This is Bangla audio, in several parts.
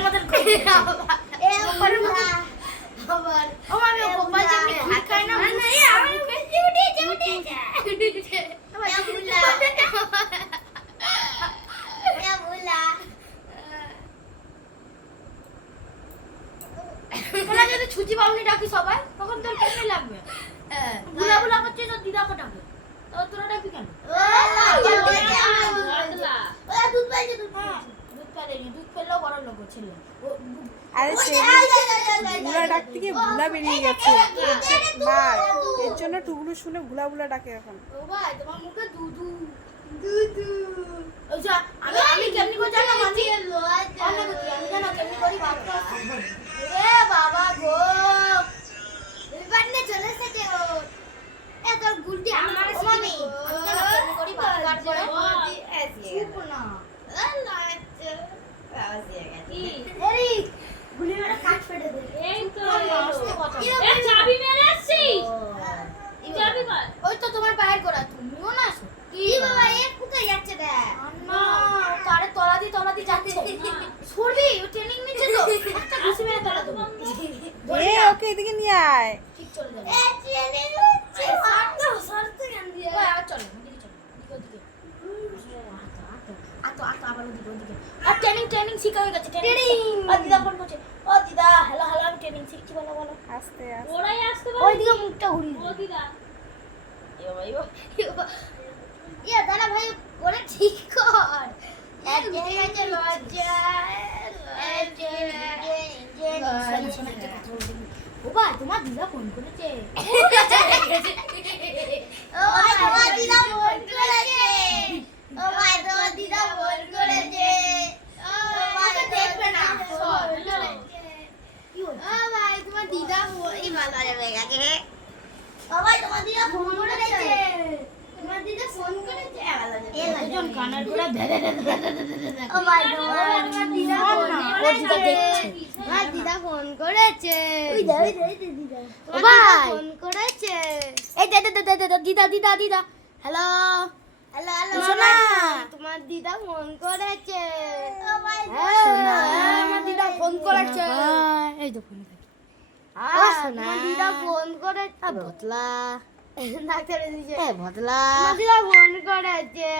গোপালের মতন করে গোপালের মতন আবার ও আমি গোপাল যেমনি ভাত খায় না না আমি উঠেছে তোরা যদি ছুচি বাবুনি ডাকি সবাই তখন তোর কেমন লাগবে বুলা বুলা করছিস তোর দিদাকে ডাকে তো তোরা ডাকি কেন দুধ পাইছে দুধ পাইছে দুধ ফেললেও বড় লোক ছেলে আরে বুলা ডাকতে গিয়ে বুলা বেরিয়ে গেছে মা এর জন্য টুকলু শুনে বুলা বুলা ডাকে এখন ও ভাই তোমার মুখে দুধু দুধু ওইটা আমি কেমনি করে জানো আমি আমি জানো কেমনি করি ভাবতে এ বাবা গো এবার নে চলে এসেছে ও এ তোর গুলটি আমার মামি আমি জানো কেমনি করি ভাত কাট করে চুপ না লাইট আসিয়া গেছে এরি গুলি মেরে কাট ফেটে দে এই তো এ চাবি মেরে আসছি চাবি কর ওই তো তোমার পায়ের গোড়া তুমিও না আসো কি বাবা এ কোথায় যাচ্ছে রে আম্মা কারে তলা দি যাচ্ছে সরবি ও ট্রেনিং নিচ্ছে তো একটা ঘুষি মেরে তলা দেবো এ ওকে এদিকে নিয়ে আয় ঠিক চলে যাবে এ ট্রেনিং হচ্ছে সরতে কেন দিয়ে ওই আর চল ওদিকে আতো আবার ওদিকে আর ট্রেনিং শিখা হয়ে গেছে ট্রেনিং আর দিদা ফোন করছে ও দিদা হ্যালো আমি ট্রেনিং শিখছি বলো আস্তে আস্তে ওরাই আসতে বলে ওইদিকে মুখটা ঘুরিয়ে ও দিদা ইয়া দাদা ভাই ওরা ঠিক কর ও ভাই তোমার দিদা ফোন করেছে ও ভাই তোমার দিদা ফোন করেছে ও ভাই তোমার দিদা ফোন করেছে ও ভাই দেখবে না ও ভাই তোমার দিদা এই বাজারে হয়ে গেছে ও ভাই তোমার দিদা ফোন করেছে তোমার দিদা ফোন করেছে দুজন কানের গোড়া ও ভাই তোমার দিদা ফোন করেছে আমার দিদা ফোন করেছে ওই দে দিদা ও ভাই ফোন করেছে এই দিদা হ্যালো সোনা তোমার দিদা ফোন করেছে ও ভাই সোনা আমার দিদা ফোন করেছে এই তো ফোন সোনা দিদা ফোন করেছে বতলা ডাক্তার দিছে এ বতলা দিদা ফোন করেছে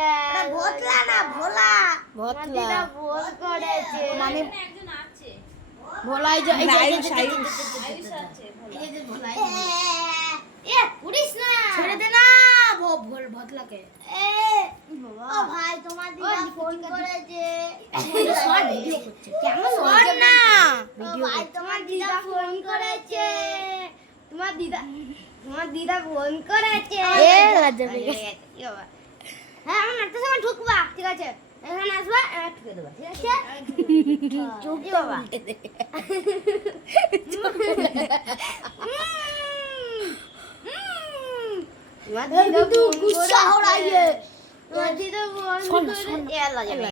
বতলা না ভোলা বতলা দিদা ফোন করেছে মানে একজন আছে ভোলাই যে আয়ুষ আছে ভোলাই এ পুলিশ না ছেড়ে দে না ভোল বতলাকে এ বাবা ও ভাই তোমার দিদা ফোন করেছে শর্ট ভিডিও করছে কেমন শর্ট না ভিডিও ভাই তোমার দিদা ফোন করেছে তোমার দিদা ফোন করেছে এ লজ্জা পেয়ে গেছে হ্যাঁ আমি একটা সময় ঢুকবা ঠিক আছে এখানে আসবা ঢুকে দেবা ঠিক আছে চুপ বাবা তোমার দিদা গুস্সা हो रहा है তোমার দিদা ফোন করে এ লজ্জা